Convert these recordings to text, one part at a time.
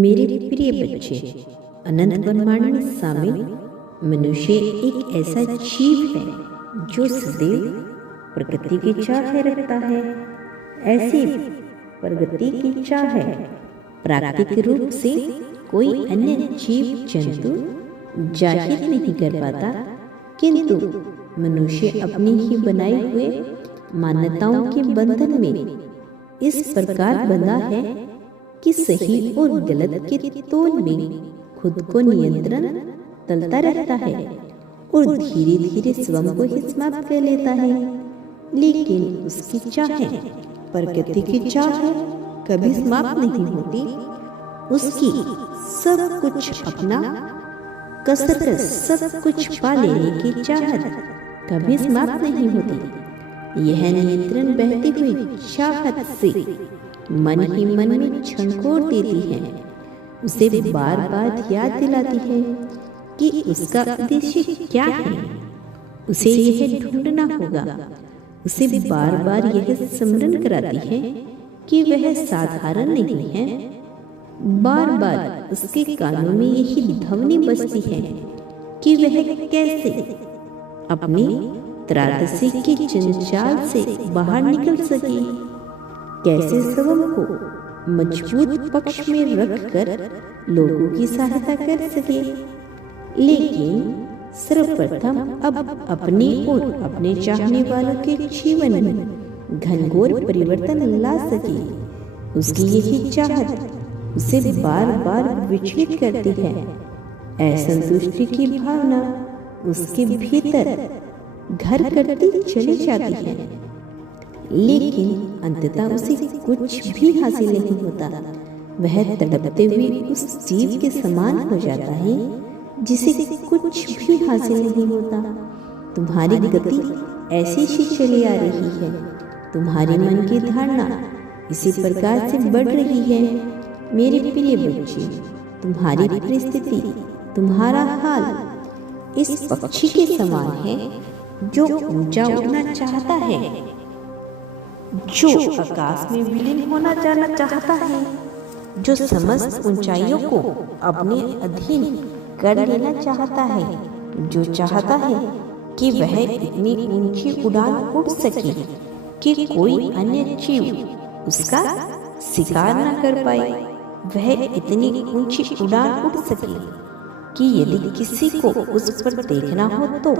मेरे प्रिय बच्चे, अनंत ब्रह्मांड में शामिल मनुष्य एक ऐसा जीव है जो सदैव प्रकृति की चाह रखता है। ऐसी प्रगति की चाह प्राकृतिक रूप से कोई अन्य जीव जंतु जाहिर नहीं कर पाता, किंतु मनुष्य अपनी ही बनाए हुए मान्यताओं के बंधन में इस प्रकार बंधा है कि सही और गलत के तोल में खुद को नियंत्रण तलता रहता है और धीरे धीरे स्वयं को ही समाप्त कर लेता है। लेकिन उसकी चाह, प्रकृति की चाह कभी समाप्त नहीं होती। उसकी सब कुछ अपना कसरत, सब कुछ पा लेने की चाहत कभी समाप्त नहीं होती। यह नियंत्रण बहती हुई चाहत से मन ही मन में झंकोर देती है, उसे बार बार याद दिलाती है कि उसका उद्देश्य क्या है, उसे यह ढूंढना होगा। उसे बार बार यह स्मरण कराती है कि वह साधारण नहीं है। बार बार उसके कानों में यही ध्वनि बजती है कि वह कैसे अपनी त्रासदी के जंजाल से बाहर निकल सके, कैसे स्वयं को मजबूत पक्ष में रखकर लोगों की सहायता कर सके। लेकिन सर्वप्रथम अब अपने और अपने चाहने वालों के जीवन में घनघोर परिवर्तन ला सके। उसकी यही चाहत उसे बार बार विचलित करती है। असंतुष्टि की भावना उसके भीतर घर करती चली जाती है, लेकिन अंततः उसे कुछ भी हासिल नहीं होता। वह तड़पते हुए उस जीव के समान हो जाता है जिसे कुछ भी हासिल नहीं होता। तुम्हारी गति ऐसी ही चली आ रही है, तुम्हारे मन की धारणा इसी प्रकार से बढ़ रही है। मेरे प्रिय बच्चे, तुम्हारी परिस्थिति, तुम्हारा हाल इस पक्षी के समान है जो ऊंचा उड़ना चाहता है, जो आकाश में विलीन होना जाना चाहता है, जो समस्त ऊंचाइयों को अपने अधीन कर लेना चाहता है, जो चाहता है कि वह इतनी ऊंची उड़ान उड़ सके कि कोई अन्य जीव उसका शिकार न कर पाए। वह इतनी ऊंची उड़ान उड़ सके कि यदि किसी को उस पर देखना हो तो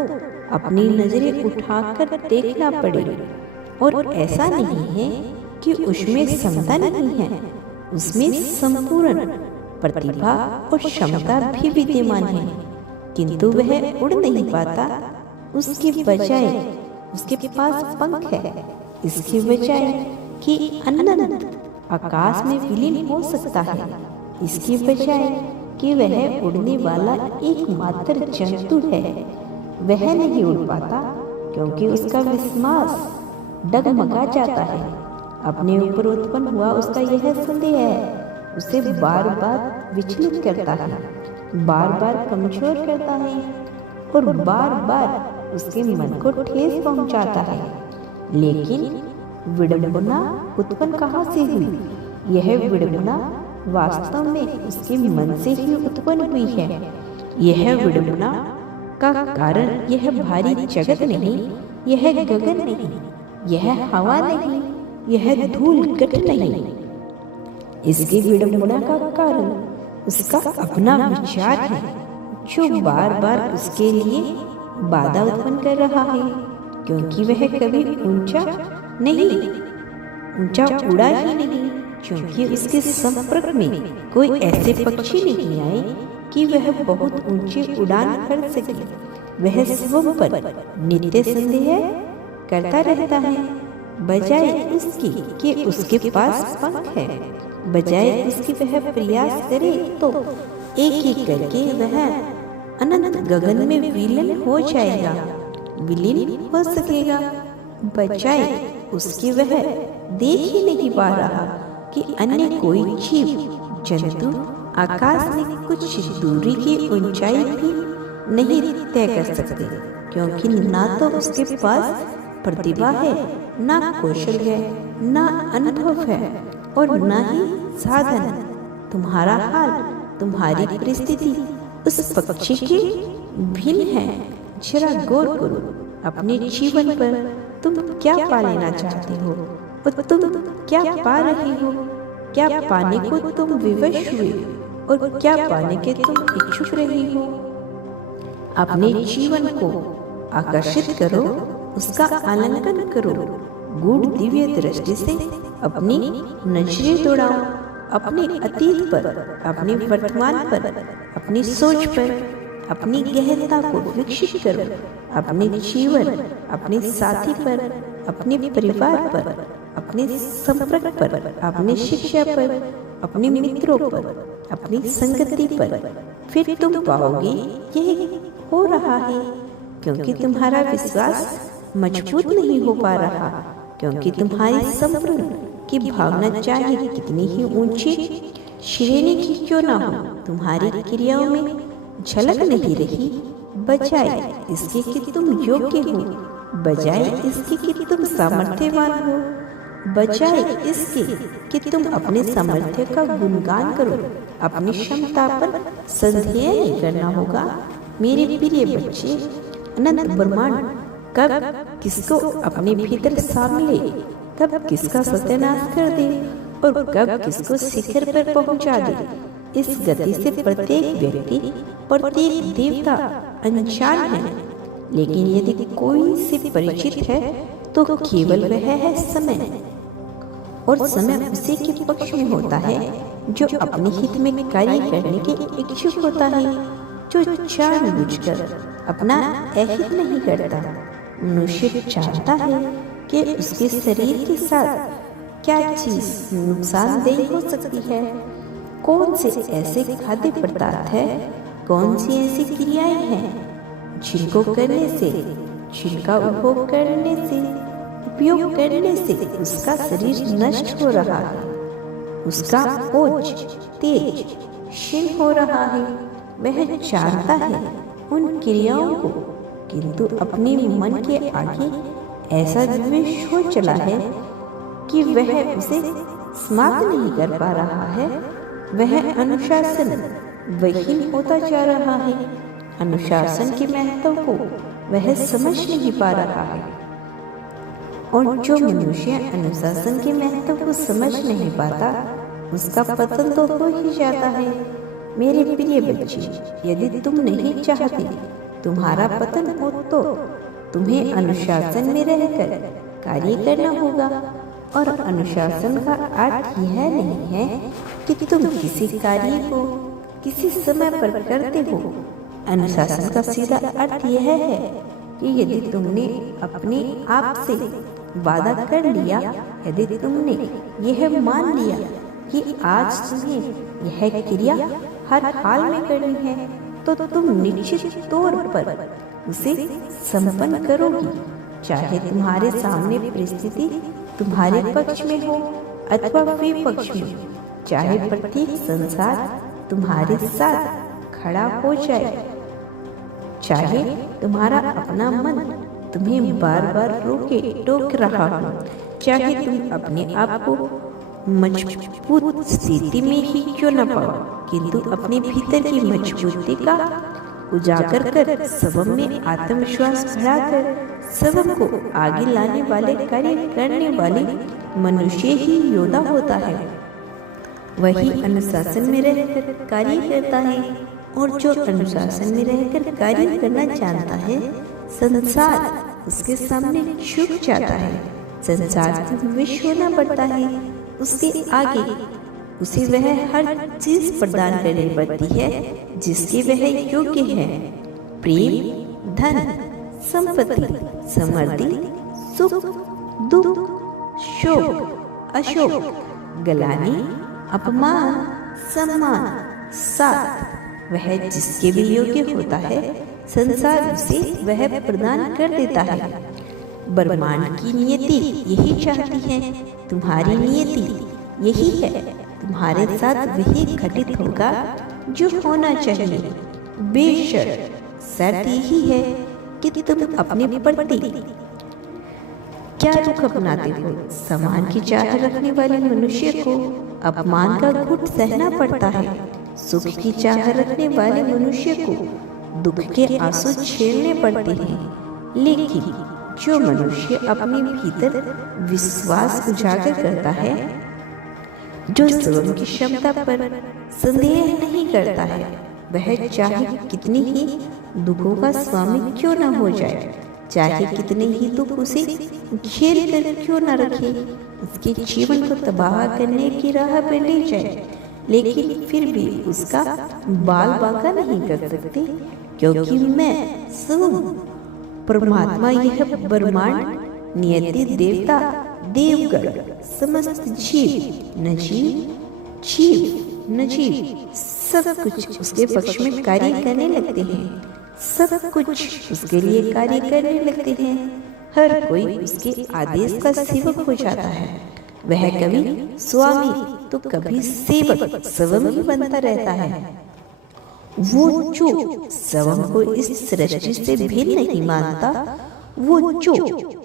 अपनी नजरें उठाकर देखना पड़े। और ऐसा नहीं है कि उसमें क्षमता नहीं है, उसमें संपूर्ण प्रतिभा और क्षमता भी विद्यमान है, किंतु वह उड़ नहीं पाता। उसके बजाय उसके पास पंख है, इसके बजाय कि अनंत आकाश में विलीन हो सकता है, इसके बजाय कि वह उड़ने वाला एकमात्र जंतु है, वह नहीं उड़ पाता क्योंकि उसका विश्वास डगमगा जाता है। अपने ऊपर उत्पन्न हुआ उसका यह संदेह उसे बार बार विचलित करता है, बार बार कमजोर करता है और बार बार उसके मन को ठेस पहुंचाता है। लेकिन विडंबना उत्पन्न कहाँ से हुई? यह विडंबना वास्तव में उसके मन से ही उत्पन्न हुई है। यह विडंबना का कारण यह भारी जगत नहीं, यह गगन नहीं, यह हवा नहीं, यह धूल गट नहीं। इसकी विडंबना का कारण उसका अपना विचार है, जो बार बार उसके लिए बाधा उत्पन्न कर रहा है, क्योंकि वह कभी ऊंचा उड़ा ही नहीं, क्योंकि उसके संपर्क में कोई ऐसे पक्षी नहीं आए कि वह बहुत ऊंची उड़ान भर सके। वह स्वयं पर नित्य संदेह करता रहता है, बजाय इसकी कि उसके पास पंख है, बजाय इसके वह प्रयास करे तो एक एक करके वह अनंत गगन में विलीन हो जाएगा, विलीन हो सकेगा। बजाय उसके वह देख ही नहीं पा रहा कि अन्य कोई जीव जंतु आकाश में कुछ दूरी की ऊंचाई भी नहीं तय कर सकते, क्योंकि ना तो उसके पास प्रतिभा है, ना कौशल है, ना अनुभव है और ना ही साधन। तुम्हारा हाल, तुम्हारी परिस्थिति उस पक्षी की भिन्न है। जरा गौर करो अपने जीवन पर, तुम क्या पा लेना चाहते हो और तुम क्या पा रहे हो। क्या पाने को तुम विवश हुए और क्या पाने के तुम इच्छुक रहे हो। अपने जीवन को आकर्षित करो, उसका आलिंगन करो, गूढ़ दिव्य दृष्टि से अपनी नजरें दौड़ाओ, अपने अतीत पर, अपने वर्तमान पर, अपनी सोच पर, अपनी गहनता को विकसित करो, अपने जीवन, अपने साथी पर, अपने परिवार पर, अपने संपर्क पर, अपनी शिक्षा पर, अपने मित्रों पर, अपनी संगति पर। फिर तुम पाओगे यह हो रहा है क्योंकि तुम्हारा विश्वास मजबूत नहीं हो पा रहा, क्योंकि तुम्हारी संपूर्ण की भावना चाहे कितनी ही ऊंची श्रेणी की क्यों ना हो, तुम्हारी क्रियाओं में झलक नहीं रही। बजाय इसके कि तुम योग्य हो, बजाय इसके कि तुम सामर्थ्यवान हो, बजाय इसके कि तुम अपने सामर्थ्य का गुणगान करो, अपनी क्षमता पर संदेह नहीं करना होगा। मेरे प्रिय बच्चे, अनंत ब्रह्मांड कब किसको अपने भीतर सामने ले, कब किसका सत्यानाश कर दे और कब किसको शिखर पर पहुंचा दे, इस गति से प्रत्येक व्यक्ति, प्रत्येक देवता अनजान है। लेकिन यदि कोई से परिचित है तो केवल वह है समय, और समय उसी के पक्ष में होता है जो अपने हित में कार्य करने के इच्छुक होता है, जो जानबूझकर अपना अहित नहीं करता। मनुष्य जानता है कि उसके शरीर के साथ क्या चीज नुकसानदेह हो सकती है, कौन से ऐसे खाद्य पदार्थ है, कौन सी ऐसी क्रियाएं हैं जिनको करने से, जिनका उपभोग करने से, उपयोग करने से उसका शरीर नष्ट हो रहा है, उसका ओज तेज क्षीण हो रहा है। वह जानता है उन क्रियाओं को, किंतु अपने मन के आगे ऐसा द्वेष हो चला है कि वह उसे समाप्त नहीं कर पा रहा है। वह अनुशासन विहीन होता जा रहा है, अनुशासन के महत्व को वह समझ नहीं पा रहा है। और जो मनुष्य अनुशासन के महत्व को समझ नहीं पाता, उसका पतन तो हो ही जाता है। मेरे प्रिय बच्चे, यदि तुम नहीं चाहते तुम्हारा पतन हो तो तुम्हें अनुशासन में रहकर कार्य करना होगा। और अनुशासन का अर्थ यह नहीं है कि तुम किसी कार्य को किसी समय पर करते हो। अनुशासन का सीधा अर्थ यह है कि यदि तुमने अपने आप से वादा कर लिया, यदि तुमने यह मान लिया कि आज तुम्हें यह क्रिया हर हाल में करनी है, तो तुम निश्चित तौर पर उसे संपन्न करोगी, चाहे तुम्हारे सामने परिस्थिति तुम्हारे पक्ष में हो अथवा विपक्ष में, चाहे प्रत्येक संसार तुम्हारे साथ खड़ा हो जाए, चाहे तुम्हारा अपना मन तुम्हें बार बार टोक रहा हो, चाहे तुम अपने आप को मजबूत स्थिति में ही क्यों न पाओ, किंतु अपने भीतर की मजबूती का उजागर कर सबम में आत्मविश्वास बढ़ाकर सबम को आगे लाने वाले कार्य करने वाले मनुष्य ही योद्धा होता है। वही अनुशासन में रहकर कार्य करता है, और जो अनुशासन में रहकर कार्य करना जानता है, संसार उसके सामने झुक जाता है। संसार को विश्व होना पड़ता है, उसके आगे उसे वह हर चीज प्रदान करनी पड़ती है जिसके वह योग्य है। प्रेम, धन, संपत्ति, समृद्धि, सुख, दुख, शोक, अशोक, गलानी, अपमान, सम्मान, साथ वह जिसके भी योग्य होता है, संसार उसे वह प्रदान कर देता है। ब्रह्मांड की नियति यही चाहती है, तुम्हारी नियति यही है, तुम्हारे साथ वही घटित होगा जो होना चाहिए। बेशक शर्त यही है कि तुम अपने प्रति क्या रुख अपनाते हो? सम्मान की चाह रखने वाले मनुष्य को अपमान का घुट सहना पड़ता है। सुख की चाह रखने वाले मनुष्य को दुख के आंसू झेलने पड़ते हैं। लेकिन जो मनुष्य अपने भीतर विश्वास उजागर करता है, जो स्वयं की क्षमता पर संदेह नहीं करता है, वह चाहे कितनी ही दुखों का स्वामी क्यों न हो जाए, चाहे कितने ही दुख उसे घेर कर क्यों न रखे, उसके जीवन को तबाह करने की राह पर ले जाए, लेकिन फिर भी उसका बाल बांका नहीं कर सकते, क्योंकि मैं स्वयं परमात्मा, यह ब्रह्मांड, नियति, देवता, देवगण, समस्त जीव, नजीव सब कुछ उसके पक्ष में कार्य करने लगते हैं। सब कुछ उसके लिए कार्य करने लगते हैं। हर कोई उसके आदेश का सेवक हो जाता है। वह कभी स्वामी तो कभी सेवक स्वयं ही बनता रहता है। वो जो स्वयं को इस सृष्टि से भिन्न नहीं मानता, वो जो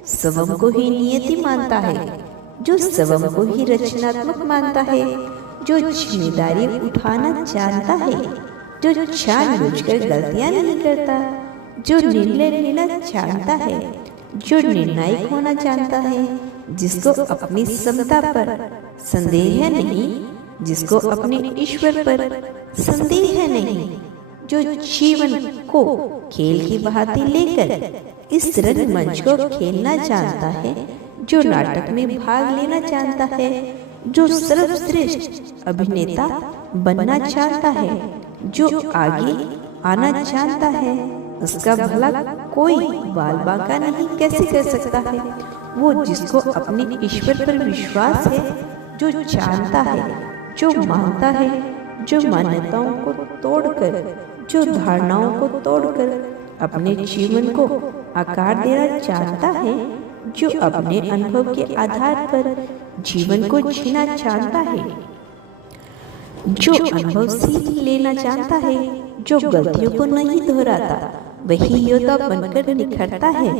स्वयं को ही नियति मानता है, जो स्वयं को ही रचनात्मक मानता है, जो जिम्मेदारी उठाना जानता है, जो जानबूझकर गलतियां नहीं करता, जो निर्णय लेना जानता है, जो निर्णायक होना जानता है, जिसको अपनी क्षमता पर संदेह नहीं, जिसको अपने ईश्वर पर संदेह नहीं, जो जीवन को खेल की भांति लेकर इस रंगमंच को खेलना जानता है, जो नाटक में भाग लेना चाहता है, जो सर्वश्रेष्ठ अभिनेता बनना चाहता है, जो आगे आना चाहता है, उसका भला कोई बाल बांका नहीं कैसे कर सकता है। वो जिसको अपने ईश्वर पर विश्वास है, जो जानता है, जो मानता है, जो मान्यताओं को तोड़कर, जो धारणाओं को तोड़कर अपने जीवन को आकार देना चाहता है, जो अपने अनुभव के आधार पर जीवन को जीना चाहता है, जो अनुभव सीख लेना चाहता है, जो गलतियों को नहीं दोहराता, वही योद्धा बनकर निखरता है।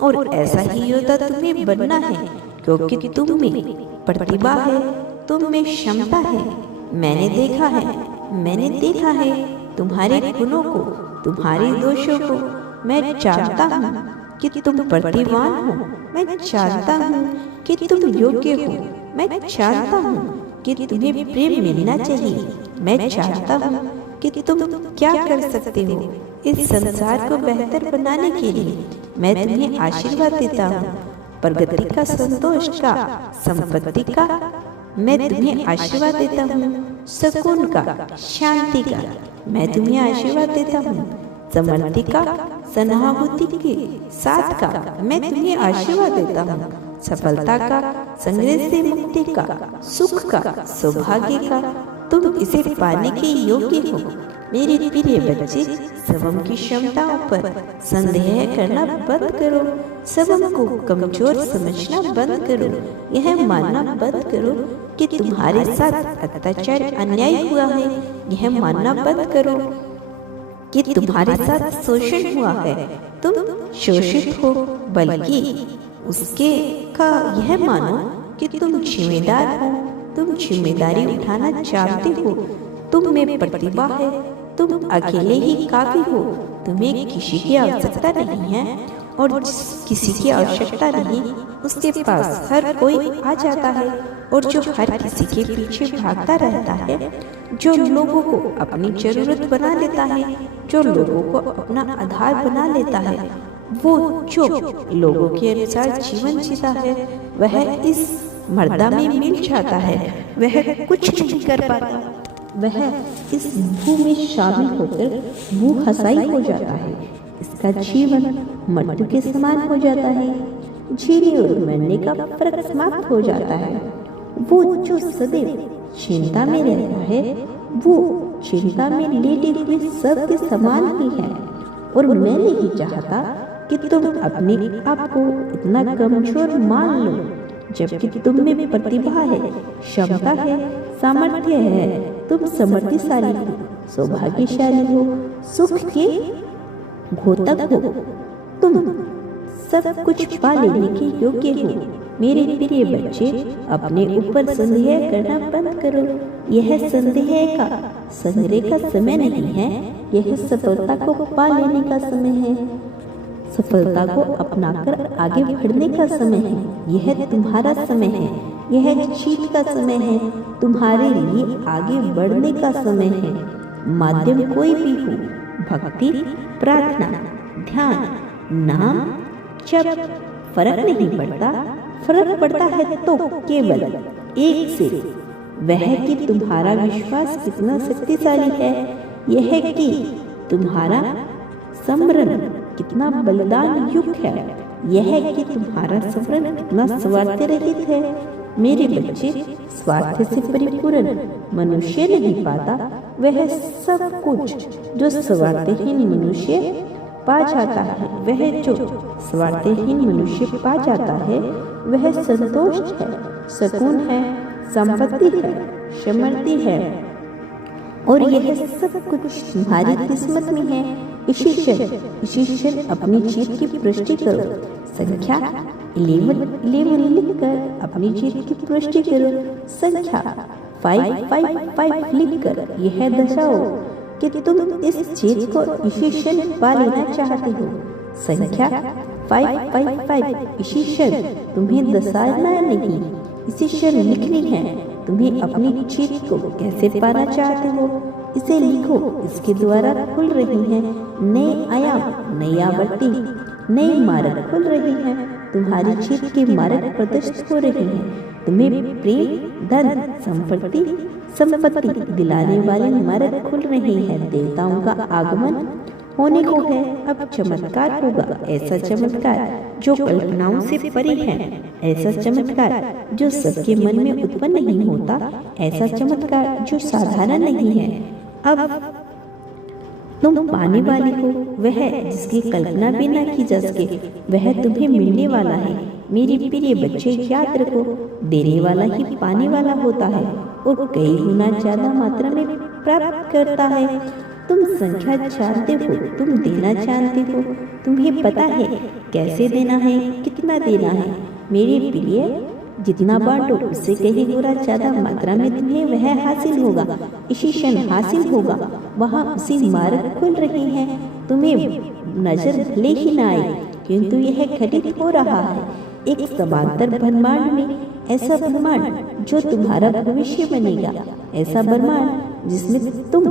और ऐसा ही योद्धा तुम्हें बनना है, क्योंकि तुम में प्रतिभा है, तुम में क्षमता है। मैंने देखा है तुम्हारे गुणों को, तुम्हारे दोषों को। मैं जानता हूँ कि तुम प्रतिभावान हो, मैं जानता हूँ कि तुम योग्य हो, मैं जानता हूँ कि तुम्हें प्रेम मिलना चाहिए, मैं जानता हूँ कि तुम क्या कर सकते हो। इस संसार को बेहतर बनाने के लिए मैं तुम्हें आशीर्वाद देता हूँ, प्रगति का, संतोष का, संपत्ति का। मैं तुम्हें आशीर्वाद देता हूँ, सुकून का, शांति का। मैं तुम्हें आशीर्वाद देता हूँ, समृद्धि का, सहानुभूति के साथ का। मैं तुम्हें आशीर्वाद देता हूँ, सफलता का, संग्रह से मुक्ति का, सुख का, सौभाग्य का। तुम इसे पाने के योग्य हो। मेरे प्रिय बच्चे, स्वयं की क्षमताओं पर संदेह करना बंद करो, स्वयं को कमजोर समझना बंद करो, यह मानना बंद करो कि तुम्हारे साथ अत्याचार, अन्याय हुआ है। यह मानना बंद करो कि तुम्हारे साथ शोषण हुआ है, तुम शोषित हो, बल्कि उसके का यह मानो कि तुम जिम्मेदार हो, तुम जिम्मेदारी उठाना जानते हो, तुम में प्रतिभा है, तुम अकेले ही काफी हो, तुम्हें किसी की आवश्यकता नहीं है। और किसी की आवश्यकता नहीं, उसके पास हर कोई आ जाता है। और जो हर किसी के पीछे भागता रहता है, जो लोगों को अपनी जरूरत बना लेता है, जो लोगों को अपना आधार बना लेता है, वो जो लोगों के अनुसार जीवन जीता है, वह इस मर्दा में मिल जाता है। वह कुछ नहीं कर पाता, वह इस भू में शामिल होकर भू हसाई हो जाता है। इसका जीवन मृत्यु के समान हो जाता है, जीने और मरने का फर्क समाप्त हो जाता है। वो जो सदैव चिंता में रहता है, वो चिंता में लेटे हुए सबके समान ही है। और मैं नहीं चाहता कि तुम अपने आप को इतना कमजोर मान लो, जबकि तुम में प्रतिभा है, क्षमता है, सामर्थ्य है। तुम समृद्धिशाली हो, सौभाग्यशाली हो, सुख के घोतक हो। तुम सब कुछ पा लेने के योग्य हो। मेरे प्रिय बच्चे, अपने ऊपर संदेह करना बंद करो। यह संदेह का संग्रह का समय नहीं है, यह सफलता को पा लेने का समय है। सफलता को अपनाकर आगे बढ़ने का समय है। यह तुम्हारा समय है, यह जीत का समय है, तुम्हारे लिए आगे बढ़ने का समय है। माध्यम कोई भी हो, भक्ति, प्रार्थना, ध्यान, नाम, जप, फर्क नहीं पड़ता। फर्क पड़ता है तो केवल एक से, वह कि तुम्हारा विश्वास कितना शक्तिशाली है, यह कि तुम्हारा समरण कितना बलिदान युक्त है, यह कि तुम्हारा समरण कितना स्वार्थ रहित है। मेरे बच्चे, स्वार्थ से परिपूर्ण मनुष्य नहीं पाता वह सब कुछ जो स्वार्थहीन मनुष्य पा जाता है। वह जो स्वार्थहीन मनुष्य पा जाता है वह संतोष है, सुकून है, संपत्ति है, समृद्धि है, और यह सब कुछ तुम्हारी किस्मत में है। इसी क्षण अपनी जीत की पुष्टि करो। संख्या 11 लिखकर अपनी जीत की पुष्टि करो। संख्या 555 लिखकर यह दर्शाओ कि तुम इस जीत को इसी क्षण पा लेना चाहते हो। संख्या 555 इसी क्षण तुम्हें दर्शाना नहीं, इसी क्षण लिखनी है। तुम्हें अपनी जीत को कैसे पाना चाहते हो, इसे लिखो। इसके द्वारा खुल रही है नए आयाम, नई आवृत्ति, नए मार्ग खुल रहे हैं। तुम्हारी जीत के मार्ग प्रदर्शित हो रहे हैं। तुम्हें प्रेम, धन, संपत्ति दिलाने वाले मार्ग खुल रहे हैं। देवताओं का आगमन होने को है। अब चमत्कार होगा, ऐसा चमत्कार जो कल्पनाओं से परे है, ऐसा चमत्कार जो सबके मन में उत्पन्न नहीं होता, ऐसा चमत्कार जो साधारण नहीं है। अब तुम पाने वाली हो वह जिसकी कल्पना भी न की जा सके, वह तुम्हें मिलने वाला है। मेरे प्रिय बच्चे, याद रखो, देने वाला ही पाने वाला होता है और कई गुना ज्यादा मात्रा में प्राप्त करता है। तुम संख्या जानते हो, तुम देना जानते हो, तुम्हें पता है कैसे देना है, कितना देना है। मेरे प्रिय, जितना बांटो उससे कहीं गुना ज्यादा मात्रा में तुम्हें वह हासिल होगा, इसी क्षण हासिल होगा। वहाँ उसी मार्ग खुल रही है। तुम्हें नजर भले ही न आए, किंतु यह घटित हो रहा है। एक समांतर ब्रह्मांड में, ऐसा ब्रह्मांड जो तुम्हारा भविष्य बनेगा, ऐसा ब्रह्मांड जिसमें तुम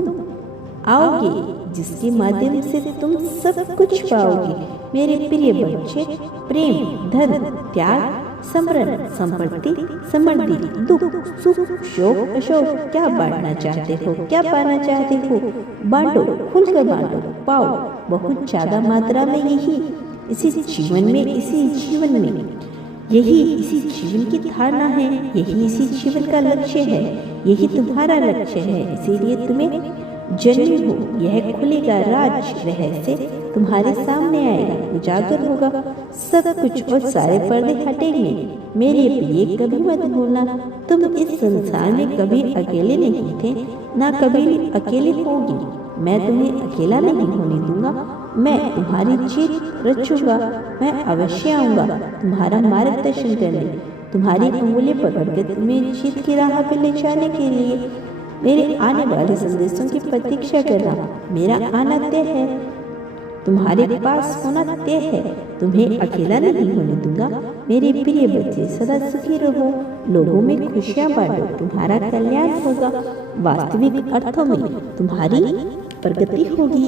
आओगे, जिसके माध्यम से तुम सब कुछ पाओगे। मेरे प्रिय बच्चे, प्रेम, धन, त्याग, समरण, संपत्ति, समृद्धि, दुख, सुख, शोक, अशोक, क्या बांटना चाहते हो, क्या पाना चाहते हो, बांटो, खुलकर बांटो, पाओ बहुत ज्यादा मात्रा में। यही इसी जीवन में, इसी जीवन में, यही इसी जीवन की धारणा है, यही इसी जीवन का लक्ष्य है, यही तुम्हारा लक्ष्य है। इसीलिए तुम्हें जन्मे हो। यह खुलेगा, राज रहस्य तुम्हारे सामने आएगा, उजागर होगा सब कुछ और सारे पर्दे हटेंगे। मेरे प्रिय, कभी मत भूलना, तुम इस संसार में कभी अकेले नहीं थे, ना कभी अकेले होगी। मैं तुम्हें अकेला नहीं होने दूंगा। मैं तुम्हारी जीत रचूंगा। मैं अवश्य आऊंगा तुम्हारा मार्गदर्शन करने, तुम्हारी उंगली पकड़कर तुम्हें जीत की राह पे ले जाने के लिए। मेरे आने वाले संदेशों की प्रतीक्षा करना। मेरा आना तय है, तुम्हारे पास होना तय है। तुम्हें अकेला नहीं होने दूंगा। मेरे प्रिय बच्चे, सदा सुखी रहो, लोगों में खुशियां बांटो, तुम्हारा कल्याण होगा। वास्तविक अर्थों में तुम्हारी प्रगति होगी।